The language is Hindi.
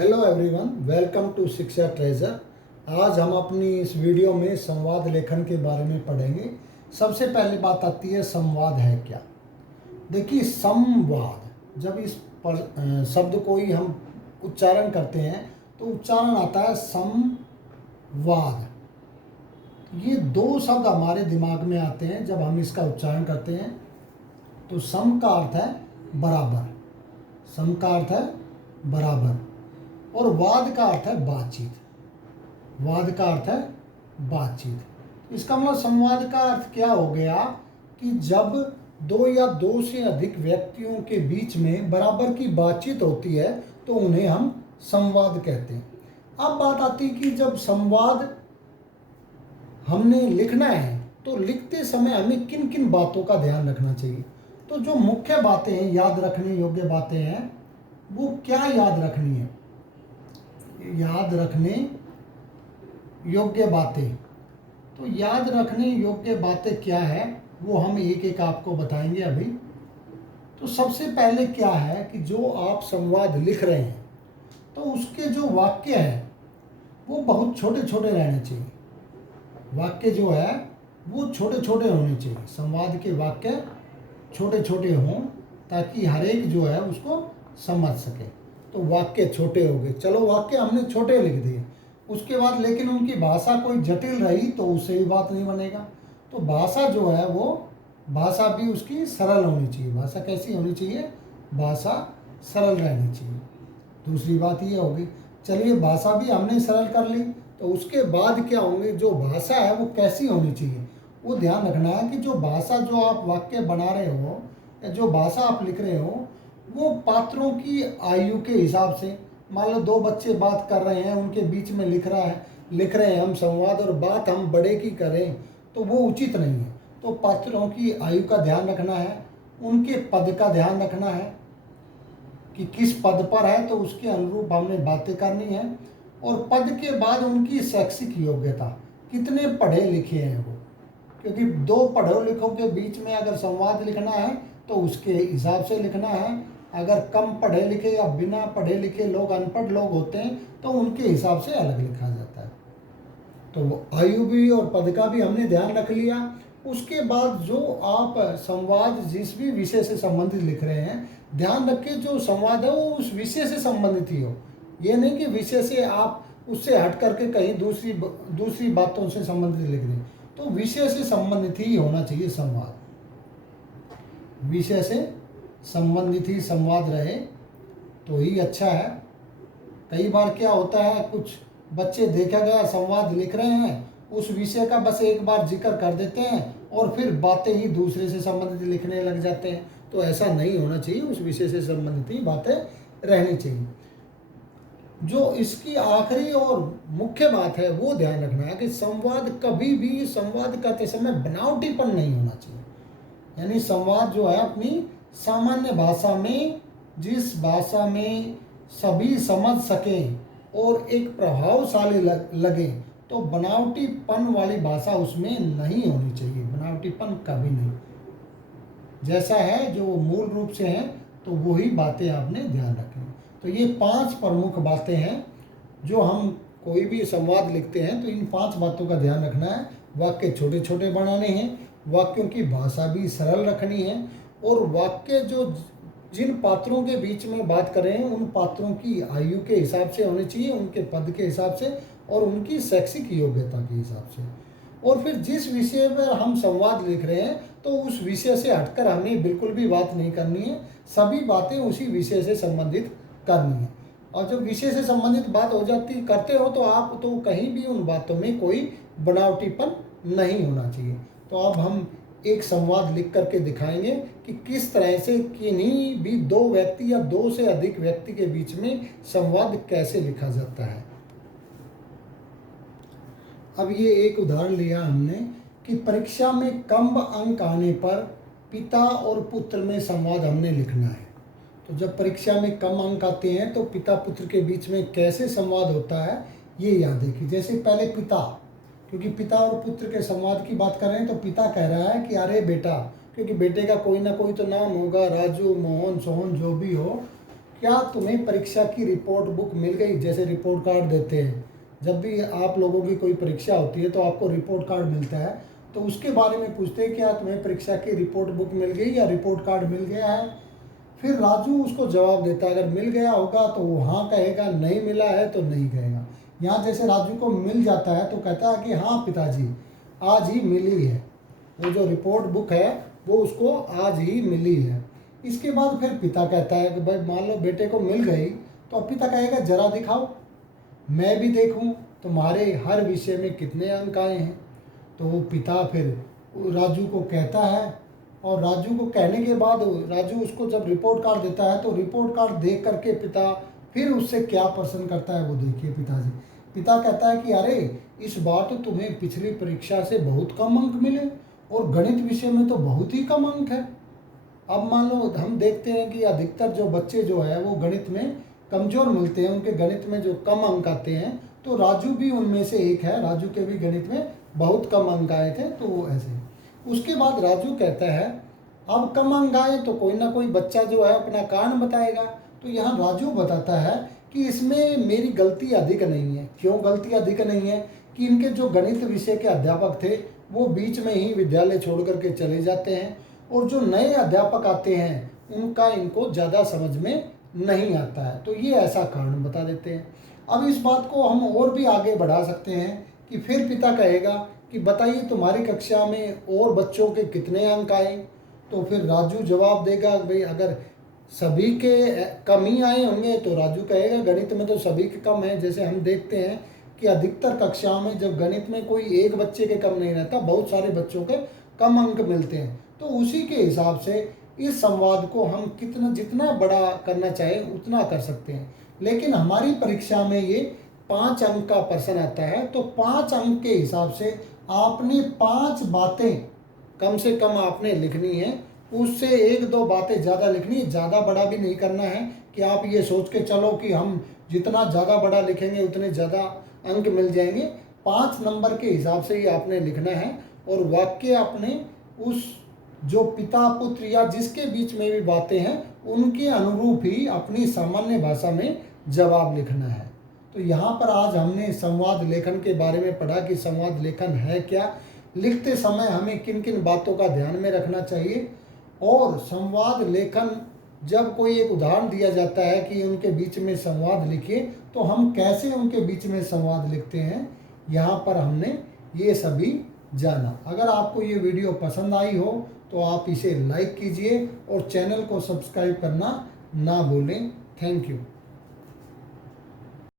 हेलो एवरीवन, वेलकम टू शिक्षा ट्रेजर। आज हम अपनी इस वीडियो में संवाद लेखन के बारे में पढ़ेंगे। सबसे पहली बात आती है संवाद है क्या। देखिए, संवाद जब इस शब्द को ही हम उच्चारण करते हैं तो उच्चारण आता है संवाद। ये दो शब्द हमारे दिमाग में आते हैं जब हम इसका उच्चारण करते हैं। तो सम का अर्थ है बराबर, सम का अर्थ है बराबर, और वाद का अर्थ है बातचीत, वाद का अर्थ है बातचीत। इसका मतलब संवाद का अर्थ क्या हो गया कि जब दो या दो से अधिक व्यक्तियों के बीच में बराबर की बातचीत होती है तो उन्हें हम संवाद कहते हैं। अब बात आती है कि जब संवाद हमने लिखना है तो लिखते समय हमें किन किन बातों का ध्यान रखना चाहिए। तो जो मुख्य बातें हैं, याद रखने योग्य बातें हैं, वो क्या याद रखनी है। याद रखने योग्य बातें, तो याद रखने योग्य बातें क्या है वो हम एक एक आपको बताएंगे अभी। तो सबसे पहले क्या है कि जो आप संवाद लिख रहे हैं तो उसके जो वाक्य हैं वो बहुत छोटे छोटे रहने चाहिए। वाक्य जो है वो छोटे छोटे होने चाहिए। संवाद के वाक्य छोटे छोटे हों ताकि हर एक जो है उसको समझ सके। तो वाक्य छोटे हो गए, चलो वाक्य हमने छोटे लिख दिए। उसके बाद लेकिन उनकी भाषा कोई जटिल रही तो उससे भी बात नहीं बनेगा। तो भाषा जो है वो भाषा भी उसकी सरल होनी चाहिए। भाषा कैसी होनी चाहिए? भाषा सरल रहनी चाहिए। दूसरी बात ये होगी, चलिए भाषा भी हमने सरल कर ली, तो उसके बाद क्या होंगे, जो भाषा है वो कैसी होनी चाहिए वो ध्यान रखना है कि जो भाषा जो आप वाक्य बना रहे हो या जो भाषा आप लिख रहे हो वो पात्रों की आयु के हिसाब से, मान लो दो बच्चे बात कर रहे हैं, उनके बीच में लिख रहे हैं हम संवाद, और बात हम बड़े की करें तो वो उचित नहीं है। तो पात्रों की आयु का ध्यान रखना है, उनके पद का ध्यान रखना है कि किस पद पर है तो उसके अनुरूप हमने बातें करनी है, और पद के बाद उनकी शैक्षिक योग्यता, कितने पढ़े लिखे हैं वो, क्योंकि दो पढ़े लिखों के बीच में अगर संवाद लिखना है तो उसके हिसाब से लिखना है। अगर कम पढ़े लिखे या बिना पढ़े लिखे लोग, अनपढ़ लोग होते हैं तो उनके हिसाब से अलग लिखा जाता है। तो आयु भी और पद का भी हमने ध्यान रख लिया। उसके बाद जो आप संवाद जिस भी विषय से संबंधित लिख रहे हैं, ध्यान रखें जो संवाद है वो उस विषय से संबंधित ही हो। ये नहीं कि विषय से आप उससे हट करके कहीं दूसरी बातों से संबंधित लिख रहे हैं। तो विषय से संबंधित ही होना चाहिए संवाद, विषय से संबंधित ही संवाद रहे तो ही अच्छा है। कई बार क्या होता है, कुछ बच्चे देखा गया संवाद लिख रहे हैं, उस विषय का बस एक बार जिक्र कर देते हैं और फिर बातें ही दूसरे से संबंधित लिखने लग जाते हैं। तो ऐसा नहीं होना चाहिए, उस विषय से संबंधित ही बातें रहनी चाहिए। जो इसकी आखिरी और मुख्य बात है वो ध्यान रखना है कि संवाद कभी भी, संवाद करते समय बनावटीपन नहीं होना चाहिए। यानी संवाद जो है अपनी सामान्य भाषा में, जिस भाषा में सभी समझ सकें और एक प्रभावशाली लगे, तो बनावटीपन वाली भाषा उसमें नहीं होनी चाहिए। बनावटीपन कभी नहीं, जैसा है जो मूल रूप से है तो वही बातें आपने ध्यान रखनी। तो ये 5 प्रमुख बातें हैं जो हम कोई भी संवाद लिखते हैं तो इन 5 बातों का ध्यान रखना है। वाक्य छोटे छोटे बनाने हैं, वाक्यों की भाषा भी सरल रखनी है, और वाक्य जो जिन पात्रों के बीच में बात कर रहे हैं उन पात्रों की आयु के हिसाब से होने चाहिए, उनके पद के हिसाब से और उनकी शैक्षिक योग्यता के हिसाब से। और फिर जिस विषय पर हम संवाद लिख रहे हैं तो उस विषय से हटकर हमें बिल्कुल भी बात नहीं करनी है, सभी बातें उसी विषय से संबंधित करनी है। और जब विषय से संबंधित बात हो जाती करते हो तो आप तो कहीं भी उन बातों में कोई बनावटीपन नहीं होना चाहिए। तो अब हम एक संवाद लिख करके दिखाएंगे कि किस तरह से किन्हीं भी दो व्यक्ति या दो से अधिक व्यक्ति के बीच में संवाद कैसे लिखा जाता है। अब ये एक उदाहरण लिया हमने कि परीक्षा में कम अंक आने पर पिता और पुत्र में संवाद हमने लिखना है। तो जब परीक्षा में कम अंक आते हैं तो पिता पुत्र के बीच में कैसे संवाद होता है ये याद है। कि जैसे पहले पिता, क्योंकि पिता और पुत्र के संवाद की बात कर रहे हैं तो पिता कह रहा है कि अरे बेटा, क्योंकि बेटे का कोई ना कोई तो नाम होगा, राजू, मोहन, सोहन, जो भी हो, क्या तुम्हें परीक्षा की रिपोर्ट बुक मिल गई? जैसे रिपोर्ट कार्ड देते हैं, जब भी आप लोगों की कोई परीक्षा होती है तो आपको रिपोर्ट कार्ड मिलता है, तो उसके बारे में पूछते हैं क्या तुम्हें परीक्षा की रिपोर्ट बुक मिल गई या रिपोर्ट कार्ड मिल गया है? फिर राजू उसको जवाब देता है, अगर मिल गया होगा तो वो हाँ कहेगा, नहीं मिला है तो नहीं कहेगा। यहाँ जैसे राजू को मिल जाता है तो कहता है कि हाँ पिताजी आज ही मिली है, वो जो रिपोर्ट बुक है वो उसको आज ही मिली है। इसके बाद फिर पिता कहता है कि भाई मान लो बेटे को मिल गई, तो अब पिता कहेगा जरा दिखाओ, मैं भी देखूं तुम्हारे हर विषय में कितने अंक आए हैं। तो वो पिता फिर राजू को कहता है, और राजू को कहने के बाद राजू उसको जब रिपोर्ट कार्ड देता है तो रिपोर्ट कार्ड देख करके पिता फिर उससे क्या प्रश्न करता है वो देखिए पिताजी। पिता कहता है कि अरे इस बार तो तुम्हें पिछली परीक्षा से बहुत कम अंक मिले और गणित विषय में तो बहुत ही कम अंक है। अब मान लो हम देखते हैं कि अधिकतर जो बच्चे जो है वो गणित में कमज़ोर मिलते हैं, उनके गणित में जो कम अंक आते हैं, तो राजू भी उनमें से एक है। राजू के भी गणित में बहुत कम अंक आए थे, तो वो ऐसे। उसके बाद राजू कहता है अब कम अंक आए तो कोई ना कोई बच्चा जो है अपना कारण बताएगा। तो यहाँ राजू बताता है कि इसमें मेरी गलती अधिक नहीं है। क्यों गलती अधिक नहीं है? कि इनके जो गणित विषय के अध्यापक थे वो बीच में ही विद्यालय छोड़ करके चले जाते हैं, और जो नए अध्यापक आते हैं उनका इनको ज़्यादा समझ में नहीं आता है। तो ये ऐसा कारण बता देते हैं। अब इस बात को हम और भी आगे बढ़ा सकते हैं कि फिर पिता कहेगा कि बताइए तुम्हारी कक्षा में और बच्चों के कितने अंक आए? तो फिर राजू जवाब देगा भाई अगर सभी के कम ही आए होंगे तो राजू कहेगा गणित में तो सभी के कम है। जैसे हम देखते हैं कि अधिकतर कक्षाओं में जब गणित में कोई एक बच्चे के कम नहीं रहता, बहुत सारे बच्चों के कम अंक मिलते हैं। तो उसी के हिसाब से इस संवाद को हम कितना जितना बड़ा करना चाहे उतना कर सकते हैं। लेकिन हमारी परीक्षा में ये 5 अंक का प्रश्न आता है, तो 5 अंक के हिसाब से आपने 5 बातें कम से कम आपने लिखनी है। उससे 1-2 बातें ज़्यादा लिखनी है, ज़्यादा बड़ा भी नहीं करना है कि आप ये सोच के चलो कि हम जितना ज़्यादा बड़ा लिखेंगे उतने ज़्यादा अंक मिल जाएंगे। 5 नंबर के हिसाब से ही आपने लिखना है, और वाक्य अपने उस जो पिता पुत्र या जिसके बीच में भी बातें हैं उनके अनुरूप ही अपनी सामान्य भाषा में जवाब लिखना है। तो यहाँ पर आज हमने संवाद लेखन के बारे में पढ़ा कि संवाद लेखन है क्या, लिखते समय हमें किन किन बातों का ध्यान में रखना चाहिए, और संवाद लेखन जब कोई एक उदाहरण दिया जाता है कि उनके बीच में संवाद लिखिए, तो हम कैसे उनके बीच में संवाद लिखते हैं, यहाँ पर हमने ये सभी जाना। अगर आपको ये वीडियो पसंद आई हो तो आप इसे लाइक कीजिए और चैनल को सब्सक्राइब करना ना भूलें। Thank you.